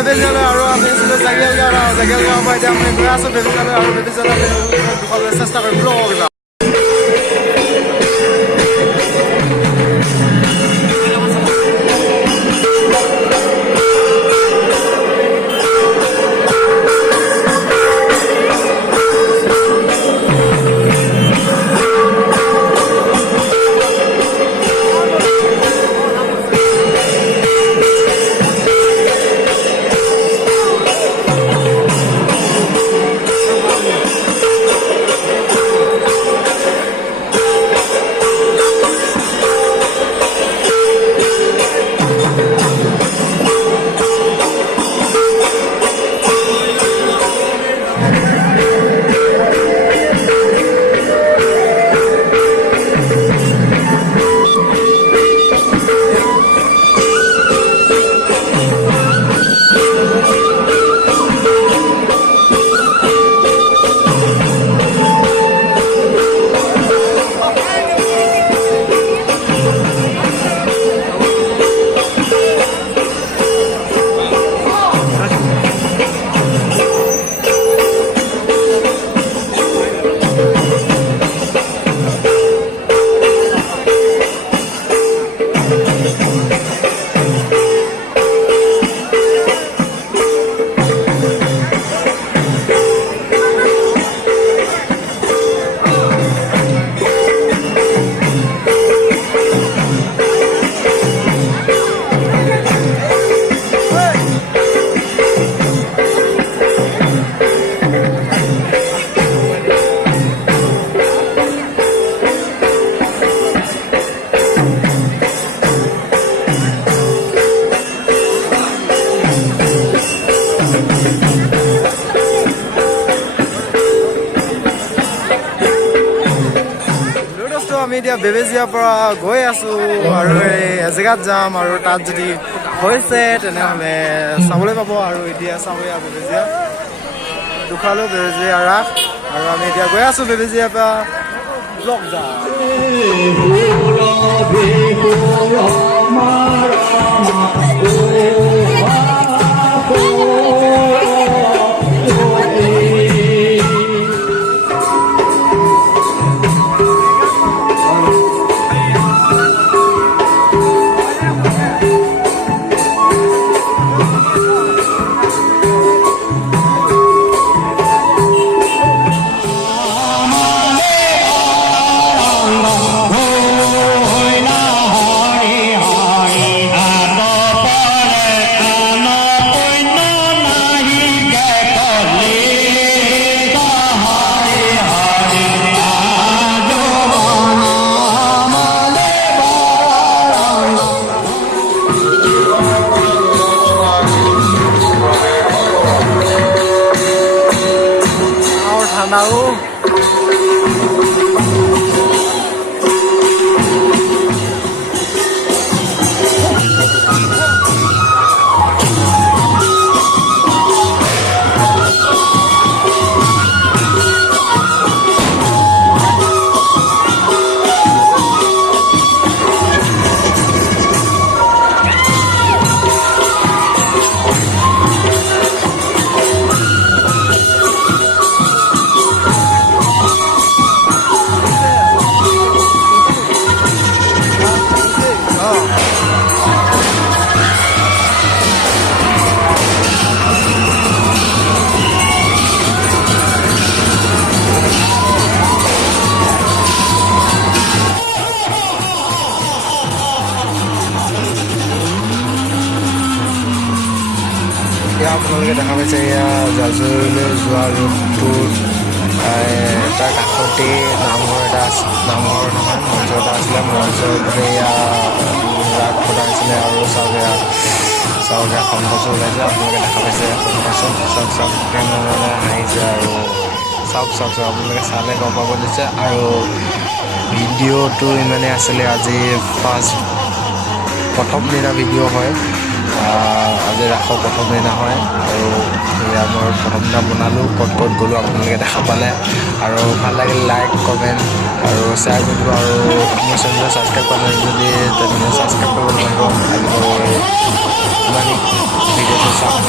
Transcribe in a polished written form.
বেবেজিয়ালৈ আৰু আমি আছিলোঁ জাগিয়াল গাঁৱৰ পৰা এতিয়া আমি গৈ আছোঁ বেবেজিয়ালৈ আৰু বেবেজিয়ালৈ দুখলৈ চেষ্টা কৰিম ব্লগ কিবা আমি এতিয়া বেবেজিয়াৰ পৰা গৈ আছোঁ আৰু এই এজেগাত যাম আৰু তাত যদি হৈছে তেনেহ'লে চাবলৈ পাব আৰু এতিয়া চাবই আৰু বেবেজিয়া দুখালো বেবেজিয়া ৰাস আৰু আমি এতিয়া গৈ আছোঁ বেবেজিয়াৰ পৰা ব্লগ যাম আপোনালোকে দেখা পাইছে এয়া জাজুৰীলৈ যোৱা ৰোডটোৰ তাৰ কাষতে নামঘৰ এটা নামঘৰ নহয় মঞ্চ এটা আছিলে মঞ্চতে এয়া ৰাগ পতা হৈছিলে আৰু চাউকে সন্তাস ওলাইছে আপোনালোকে দেখা পাইছে সন্তাসক চাওক কেনেধৰণে হাঁহিছে আৰু চাওক আপোনালোকে চালে গম পাব দিছে আৰু ভিডিঅ'টো ইমানেই আছিলে আজি প্ৰথম দিনা ভিডিঅ' হয় আজি ৰাসৰ প্ৰথম দিনা হয় আৰু এয়া মই প্ৰথম দিনা বনালোঁ ক'ত গ'লোঁ আপোনালোকে দেখা পালে আৰু ভাল লাগিল লাইক কমেণ্ট আৰু শ্বেয়াৰ কৰি দিব আৰু মোৰ চেনেলটো ছাবস্ক্ৰাইব কৰা নাই যদি তেনেহ'লে ছাবস্ক্ৰাইব কৰিব লাগিব আৰু ইমানেই ভিডিঅ'টো চাওক